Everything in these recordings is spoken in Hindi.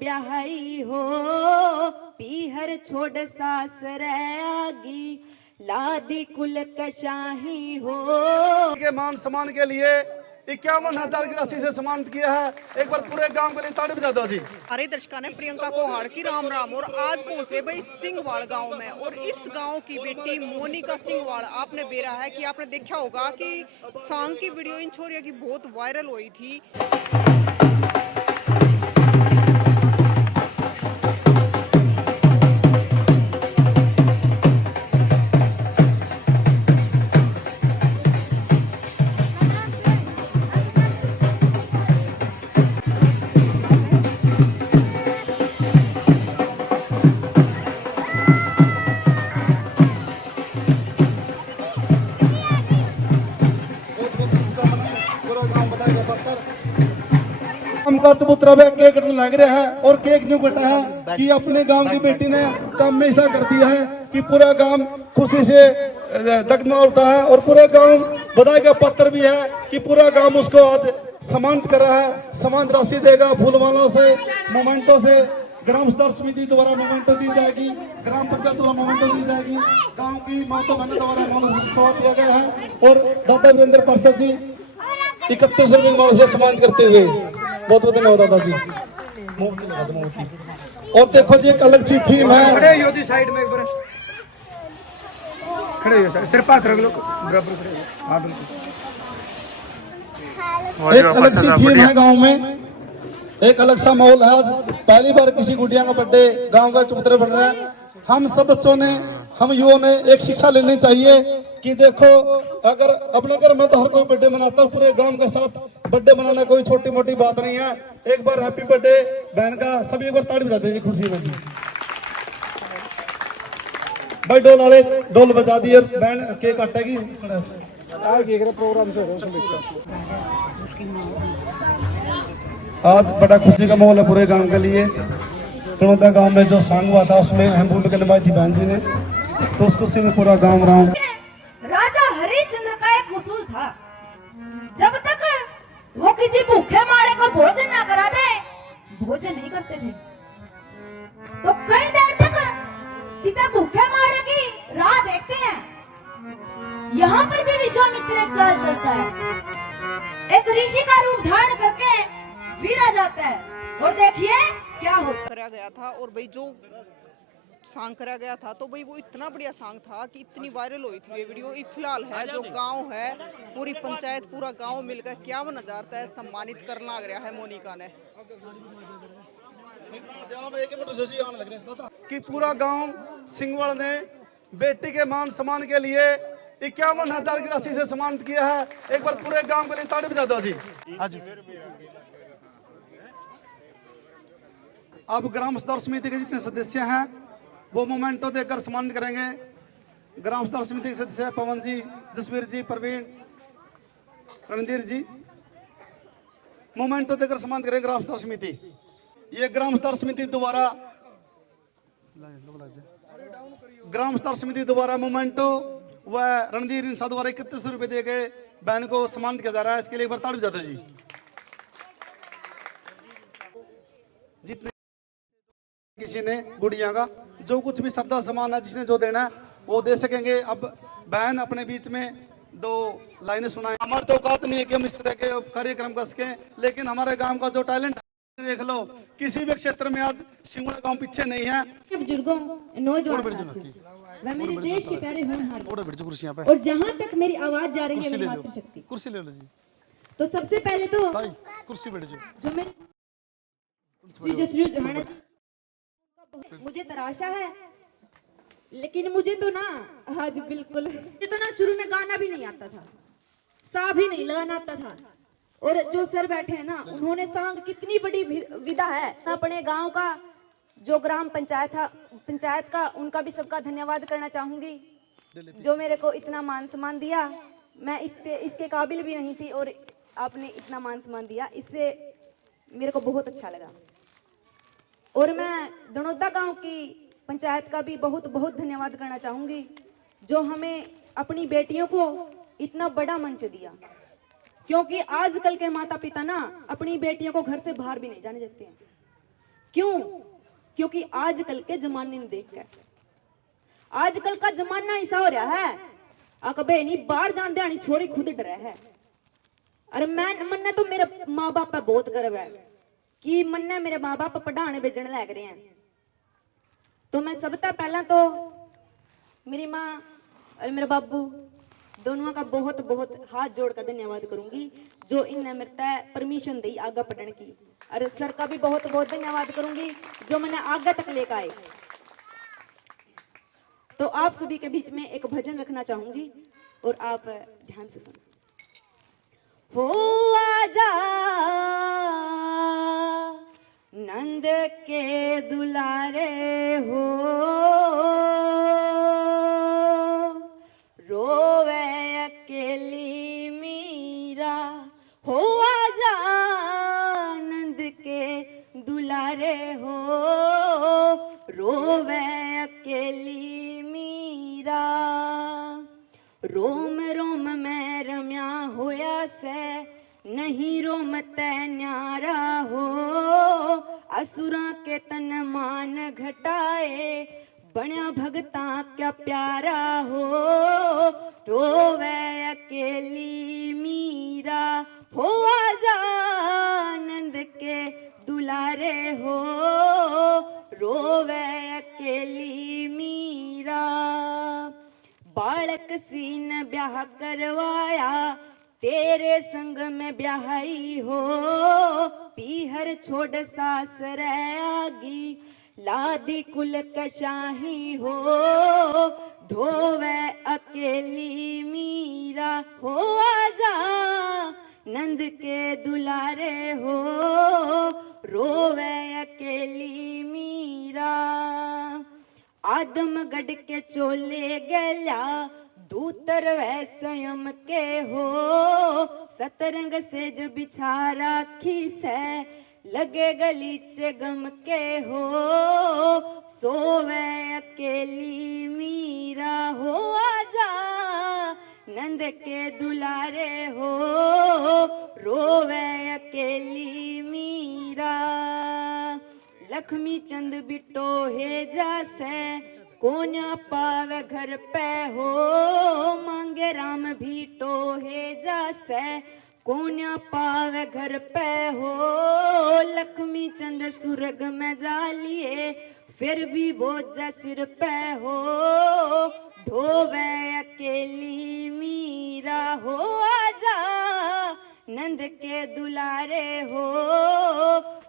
ब्याहई हो, पीहर छोड़ सास रगी, लादी कुल कशाही हो। के मान सम्मान के लिए 51,000 की राशि से सम्मानित किया है। एक बार पूरे गांव के लिए ताड़ी बजा दो जी। हमारे दर्शकों ने प्रियंका कोहाड़ की राम राम। और आज पहुंचे भाई सिंहवाड़ गांव में, और इस गांव की बेटी मोनिका सिंहवाड़, आपने बेरा है कि आपने देखा होगा कि सांग की वीडियो इन छोरियों की बहुत वायरल हुई थी। का चबूतरा में केक कटने लग रहा है और केक न्यू कटा है कि अपने गांव की बेटी ने काम में ऐसा कर दिया है कि पूरा गांव खुशी से दगदगा उठा है। और पूरे गांव बधाई का पत्र भी है कि पूरा गांव उसको आज सम्मानित कर रहा है। सम्मान राशि देगा फूलमालों से, मोमेंटो से। ग्राम सुधार समिति द्वारा मोमेंटो दी जाएगी, ग्राम पंचायत द्वारा मोमेंटो दी जाएगी, गाँव की माता बहनों द्वारा सम्मान दिया गया है। और दादा वीरेंद्र पार्षद जी 31 रुपये माल से सम्मानित करते हुए बहुत बहुत धन्यवाद दादाजी। और देखो जी एक अलग सी थीम है, साइड में एक बार खड़े हो, सिर्फ हाथ रख लो बराबर खड़े हो। हाँ बिल्कुल। एक अलग सी थीम है गांव में, एक अलग सा माहौल है। आज पहली बार किसी गुड़िया का बर्थडे गांव का चबूतरे बन रहा है। हम सब बच्चों ने, हम युवाओं ने एक शिक्षा लेनी चाहिए कि देखो अगर अपने घर में तो हर कोई बर्थडे मनाता है, पूरे गांव के साथ बर्थडे मनाना कोई छोटी मोटी बात नहीं है। एक बार हैप्पी बर्थडे बहन का सभी एक बार ताड़ी बजाते जी खुशी में जी। भाई डोल वाले डोल बजा दिए, बहन केक काटेगी। प्रोग्राम से आज बड़ा खुशी का माहौल है पूरे गांव के लिए। तनोदा गांव में जो सांग हुआ था उसमें अहम भूमिका निभाई थी बहन जी ने, तो उस खुशी में पूरा गांव रहा हूँ। राजा हरिश्चंद्र का एक उसूल था, जब तक वो किसी भूखे मारे को भोजन ना करा दे, भोजन नहीं करते थे। तो कई देर तक किसी भूखे मारे की राह देखते हैं। यहाँ पर भी विश्वामित्र एक चाल चलता है, एक ऋषि का रूप धारण करके वीर आ जाता है। और देखिए क्या होता करा गया था। और भाई जो सांग करा गया था तो भाई वो इतना बढ़िया सांग था कि इतनी वायरल हुई थी ये वीडियो। फिलहाल है जो गांव है, पूरी पंचायत पूरा गांव मिलकर क्या वो नजारता है सम्मानित करना लग रहा है मोनिका ने। कि पूरा गांव सिंहवाड़ ने बेटी के मान सम्मान के लिए 51,000 की राशि से सम्मानित किया है। एक बार पूरे गांव के लिए ताड़ी बजा दो जी। आज अब ग्राम सुधार समिति के जितने सदस्य हैं वो मोमेंटो देकर सम्मानित करेंगे। ग्राम सुधार समिति के सदस्य पवन जी, जसवीर जी, प्रवीण, रणधीर जी मोमेंटो देकर सम्मानित करेंगे ग्राम सुधार समिति। ये ग्राम सुधार समिति द्वारा मोमेंटो व रणधीर इंसा द्वारा 31 रुपये दे के बहन को सम्मानित किया जा रहा है। इसके लिए एक बार ताड़ी बजा दो जी। जितने किसी ने गुड़िया का जो कुछ भी श्रद्धा समान है, जिसने जो देना है वो दे सकेंगे। अब बहन अपने बीच में 2 लाइनें सुनाए। हमारे तो औकात नहीं है कि हम इस तरह के कार्यक्रम कर सकें, लेकिन हमारे गांव का जो टैलेंट है देख लो, किसी भी क्षेत्र में आज सिंहवाड़ गांव पीछे नहीं है। बुजुर्गों, नौजवान वह मेरे देश के प्यारे होनहार, और जहाँ तक मेरी आवाज जा रही है मेरी मातृशक्ति, कुर्सी ले लो जी। तो सबसे पहले तो कुर्सी बैठ जाओ। जो मेरे श्री जसवीर जोहाना जी, मुझे तराशा है, लेकिन मुझे तो ना आज बिल्कुल, मुझे तो ना शुरू में गाना भी नहीं आता था, सा भी नहीं लगाना आता था। और जो सर बैठे हैं ना, उन्होंने सांग कितनी बड़ी विधा है। अपने गांव का जो ग्राम पंचायत का उनका भी सबका धन्यवाद करना चाहूंगी, जो मेरे को इतना मान सम्मान दिया। मैं इसके काबिल भी नहीं थी और आपने इतना मान सम्मान दिया, इससे मेरे को बहुत अच्छा लगा। और मैं दनोदा गांव की पंचायत का भी बहुत बहुत धन्यवाद करना चाहूंगी, जो हमें अपनी बेटियों को इतना बड़ा मंच दिया। क्योंकि आजकल के माता पिता ना अपनी बेटियों को घर से बाहर भी नहीं जाने देते हैं। क्यों? क्योंकि आजकल के जमाने में देख कर आजकल का जमाना ऐसा हो रहा है अकबे नहीं बाहर जान दे छोरी खुद डरे है। अरे मन्ने तो मेरे माँ बाप पे बहुत गर्व है कि मन्ने मेरे माँ बाप पढ़ाने भेजने लग रहे हैं। तो मैं सबसे पहला तो मेरी माँ और मेरे बाबू दोनों का बहुत बहुत हाथ जोड़ कर धन्यवाद करूंगी जो इन्हें मेरे तय परमिशन दी आगे पढ़ने की। और सर का भी बहुत बहुत धन्यवाद करूंगी जो मैंने आगे तक लेकर आए। तो आप सभी के बीच में एक भजन रखना चाहूंगी और आप ध्यान से सुनो। हो आजा नंद के दुलारे हो रोवे अकेली मीरा। हो आजा नंद के दुलारे हो रोवे अकेली मीरा। रोम रोम में रम्या होया से नहीं रोम ते न्यारा हो। असुरा के तन मान घटाए बण्या भगता क्या प्यारा हो। रोवे अकेली मीरा हो आजा नंद के दुलारे हो रोवे अकेली मीरा। बालक सीन ब्याह करवाया तेरे संग में ब्याही हो। पीहर छोड़ सासर आगी लादी कुल कशाही हो। धोवे अकेली मीरा हो आजा नंद के दुलारे हो रोवे अकेली मीरा। आदमगढ़ के चोले गया दूतर वै स्वयं के हो। सतरंग से जो बिछा राखी से लगे गलीचे गम के हो। सोवे अकेली मीरा हो आजा नंद के दुलारे हो रोवे अकेली मीरा। लक्ष्मी चंद बिटो है जासे कोन्या पावे घर पे हो। मांगे राम भीटो है जासे कोन्या पावे घर पे हो। लक्ष्मी चंद सुरग में जालिए फिर भी बोझ सिर पे हो। धोवे अकेली मीरा हो आजा नंद के दुलारे हो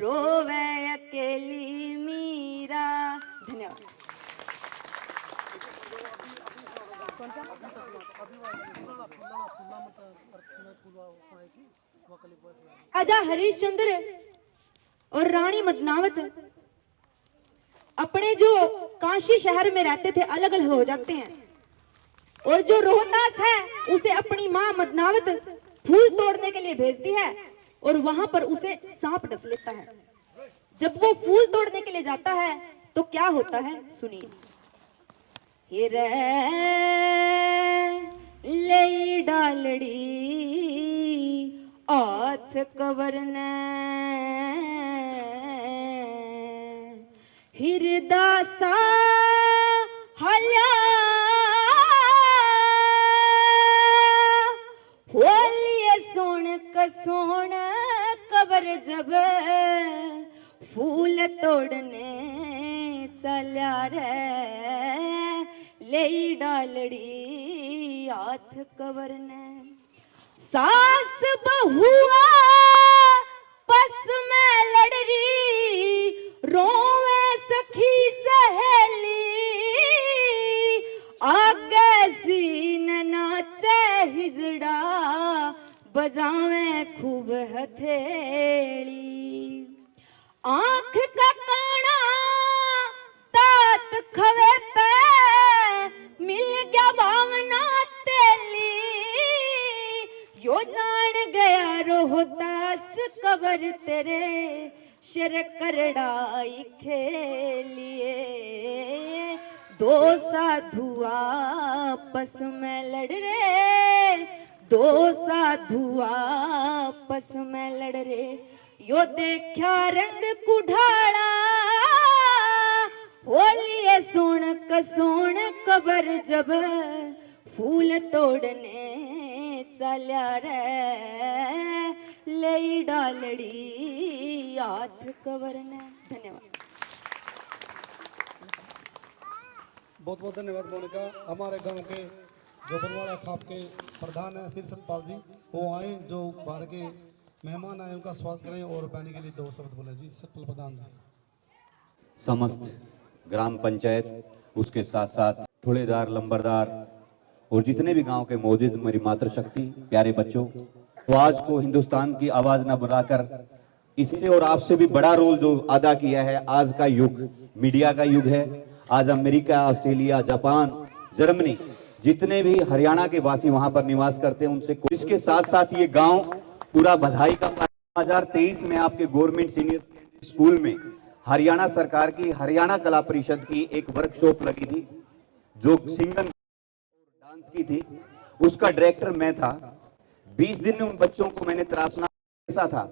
रोवे अकेली मीरा। धन्यवाद। राजा हरिश्चंद्र और रानी मदनावत अपने जो काशी शहर में रहते थे अलग अलग हो जाते हैं। और जो रोहतास है उसे अपनी माँ मदनावत फूल तोड़ने के लिए भेजती है और वहां पर उसे सांप डस लेता है। जब वो फूल तोड़ने के लिए जाता है तो क्या होता है सुनिए। हिरे ले डालड़ी आथ कवरने हिरदासा हल्या होलिए सोन कसोन कबर जब फूल तोड़ने चल्या रे ले डालड़ी हाथ कवरने। सास बहुआ पस में लड़ रही रोवे सखी सहेली। आगे सीन नाचे हिजड़ा बजावे खूब हथेली। आंख का काना तात खवे पे मिल गया भावना तेली। यो जान गया रोहतास कबर तेरे शर करड़ाई खेलिए। दो साधु आपस में लड़ रहे दो साधु आपस में लड़ रहे। यो देखा रंग कुढ़ाला होलिए सुन कसुन कबर जब फूल तोड़ने चल्या रे ले डालड़ी हाथ कवरने। धन्यवाद। बहुत बहुत धन्यवाद मोनिका। हमारे गांव के जो बनवाड़ा खाप के प्रधान है श्री सतपाल जी, वो आए, जो बाहर के मेहमान आए उनका स्वागत करें और पानी के लिए 2 शब्द बोले। जी सतपाल प्रधान जी। समस्त ग्राम पंचायत, उसके साथ साथ ठुड़ेदार, लंबरदार और जितने भी गांव के मौजूद मेरी मातृशक्ति प्यारे बच्चों, तो आज को हिंदुस्तान की आवाज न बुलाकर इससे और आपसे भी बड़ा रोल जो अदा किया है, आज का युग मीडिया का युग है। आज अमेरिका, ऑस्ट्रेलिया, जापान, जर्मनी, जितने भी हरियाणा के वासी वहां पर निवास करते हैं उनसे, इसके साथ साथ ये गांव पूरा बधाई का 2023 में आपके गवर्नमेंट सीनियर सेकेंडरी स्कूल में हरियाणा सरकार की हरियाणा कला परिषद की एक वर्कशॉप लगी थी जो सिंगल डांस की थी, उसका डायरेक्टर मैं था। 20 दिन में उन बच्चों को मैंने त्रासना ऐसा था।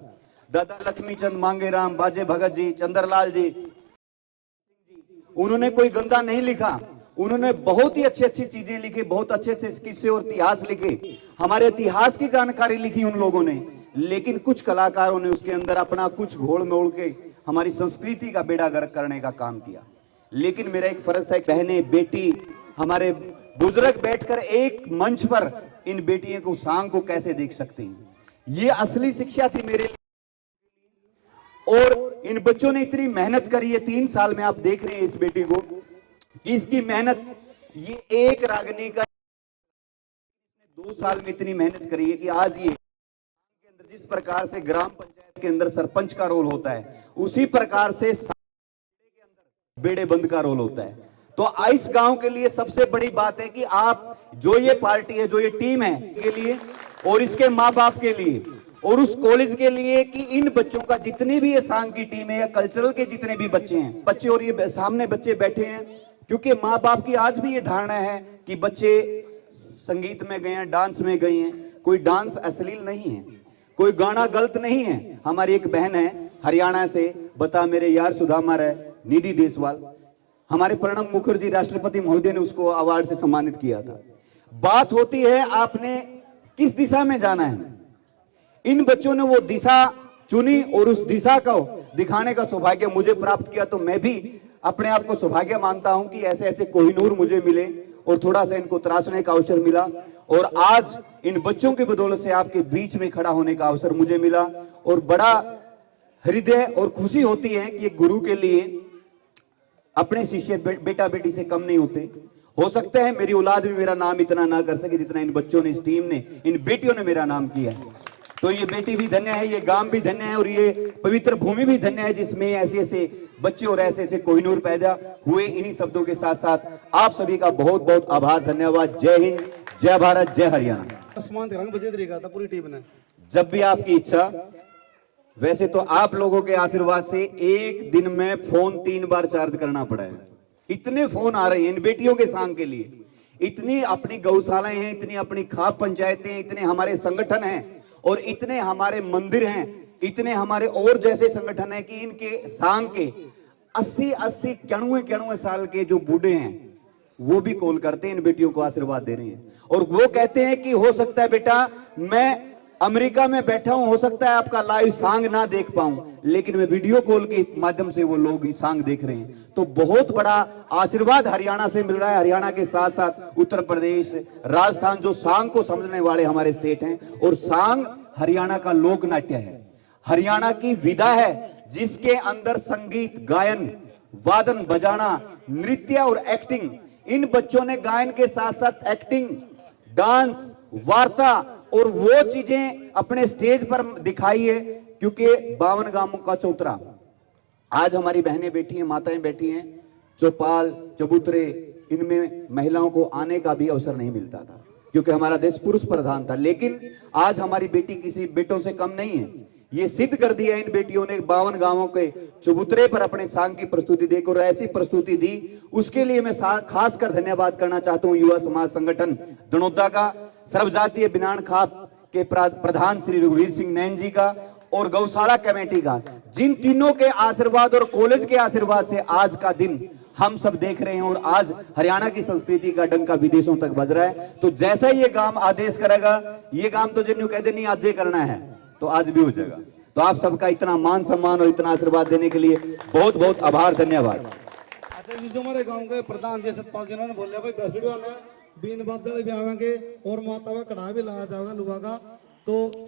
दादा लक्ष्मीचंद मांगेराम, बाजे भगत जी, चंद्रलाल जी, उन्होंने कोई गंदा नहीं लिखा, उन्होंने बहुत ही अच्छी अच्छी चीजें लिखी, बहुत अच्छे अच्छे किस्से और इतिहास लिखे, हमारे इतिहास की जानकारी लिखी उन लोगों ने। लेकिन कुछ कलाकारों ने उसके अंदर अपना कुछ घोल मोल के हमारी संस्कृति का बेड़ा गर्क करने का काम किया। लेकिन मेरा एक फर्ज था, बहने बेटी, हमारे बुजुर्ग बैठकर एक मंच पर इन बेटियों को सांग को कैसे देख सकते हैं, ये असली शिक्षा थी मेरे लिए। और इन बच्चों ने इतनी मेहनत करी है 3 साल में, आप देख रहे हैं इस बेटी को कि इसकी मेहनत, ये एक रागनी का 2 साल में इतनी मेहनत करी है कि आज ये के अंदर जिस प्रकार से ग्राम पंचायत के अंदर सरपंच का रोल होता है, उसी प्रकार से बेड़े बंद का रोल होता है। तो इस गांव के लिए सबसे बड़ी बात है कि आप जो ये पार्टी है, जो ये टीम है के लिए और इसके माँ बाप के लिए और उस कॉलेज के लिए कि इन बच्चों का जितनी भी ये सांग की टीम है या कल्चरल के जितने भी बच्चे हैं, बच्चे और ये सामने बच्चे बैठे हैं, क्योंकि माँ बाप की आज भी ये धारणा है कि बच्चे संगीत में गए हैं, डांस में गए हैं, कोई डांस अश्लील नहीं है, कोई गाना गलत नहीं है। हमारी एक बहन है हरियाणा से, बता मेरे यार सुधामर है, निधि देसवाल, हमारे प्रणब मुखर्जी राष्ट्रपति महोदय ने उसको अवार्ड से सम्मानित किया था। बात होती है आपने किस दिशा में जाना है। इन बच्चों ने वो दिशा चुनी और उस दिशा को दिखाने का सौभाग्य मुझे प्राप्त किया। तो मैं भी अपने आप को सौभाग्य मानता हूं कि ऐसे ऐसे कोहिनूर मुझे मिले और थोड़ा सा इनको तराशने का अवसर मिला, और आज इन बच्चों की बदौलत से आपके बीच में खड़ा होने का अवसर मुझे मिला। और बड़ा हृदय और खुशी होती है कि गुरु के लिए अपने शिष्य बेटा बेटी से कम नहीं होते। हो सकता है मेरी औलाद भी मेरा नाम इतना ना कर सके जितना इन बच्चों ने, इस टीम ने, इन बेटियों ने मेरा नाम किया है। तो ये बेटी भी धन्य है, ये गांव भी धन्य है और ये पवित्र भूमि भी धन्य है जिसमें ऐसे ऐसे बच्चे और ऐसे ऐसे कोहिनूर पैदा हुए। इन्हीं शब्दों के साथ साथ आप सभी का बहुत बहुत आभार, धन्यवाद। जय हिंद, जय भारत, जय हरियाणा। आसमान रंग बदल देगा था पूरी टीम ने। जब भी आपकी इच्छा। वैसे तो आप लोगों के आशीर्वाद से एक दिन में फोन 3 बार चार्ज करना पड़ा है, इतने फोन आ रहे हैं इन बेटियों के सांग के लिए। इतनी अपनी गौशालाएं हैं, इतनी अपनी खाप पंचायतें, इतने हमारे संगठन हैं और इतने हमारे मंदिर हैं, इतने हमारे और जैसे संगठन हैं कि इनके सांग के 80-80 91 साल के जो बूढ़े हैं वो भी कॉल करते हैं, इन बेटियों को आशीर्वाद दे रहे हैं। और वो कहते हैं कि हो सकता है बेटा मैं अमेरिका में बैठा हूं, हो सकता है आपका लाइव सांग ना देख पाऊं, लेकिन मैं वीडियो कॉल के माध्यम से वो लोग सांग देख रहे हैं। तो बहुत बड़ा आशीर्वाद हरियाणा से मिल रहा है। हरियाणा के साथ साथ उत्तर प्रदेश, राजस्थान, जो सांग को समझने वाले हमारे स्टेट हैं। और सांग हरियाणा का लोक नाट्य है, हरियाणा की विधा है, जिसके अंदर संगीत, गायन, वादन बजाना, नृत्य और एक्टिंग, इन बच्चों ने गायन के साथ साथ एक्टिंग, डांस, वार्ता और वो चीजें अपने स्टेज पर दिखाई है। क्योंकि 52 गांवों का चौतरा, आज हमारी बहनें बैठी हैं, माताएं बैठी हैं, चौपाल, चबूतरे, इनमें महिलाओं को आने का भी अवसर नहीं मिलता था क्योंकि हमारा देश पुरुष प्रधान था। लेकिन आज हमारी बेटी किसी बेटों से कम नहीं है। ये सिद्ध कर दिया इन बेटियों ने 52 गांवों के चबूतरे पर अपने सांग की प्रस्तुति देकर, और ऐसी प्रस्तुति दी, उसके लिए मैं खासकर धन्यवाद करना चाहता हूं युवा समाज संगठन दनौदा का, सर्वजातीय बिनान खाप के प्रधान श्री रघुवीर सिंह नैन जी का, और गौशाला कमेटी का, जिन तीनों के आशीर्वाद और कॉलेज के आशीर्वाद से आज का दिन हम सब देख रहे हैं और आज हरियाणा की संस्कृति का डंका विदेशों तक बज रहा है। तो जैसा ये काम आदेश करेगा, ये काम तो जिन्होंने कहते नहीं आज ये करना है तो आज भी हो जाएगा। तो आप सबका इतना मान सम्मान और इतना आशीर्वाद देने के लिए बहुत बहुत आभार, धन्यवाद। अच्छा जी, जो हमारे गांव के प्रधान जी सतपाल जी ने बोले भाई बैसड़ी वाले बीन बादल भी आवेंगे और माता का कढ़ा भी लाया जाएगा लुआ का। तो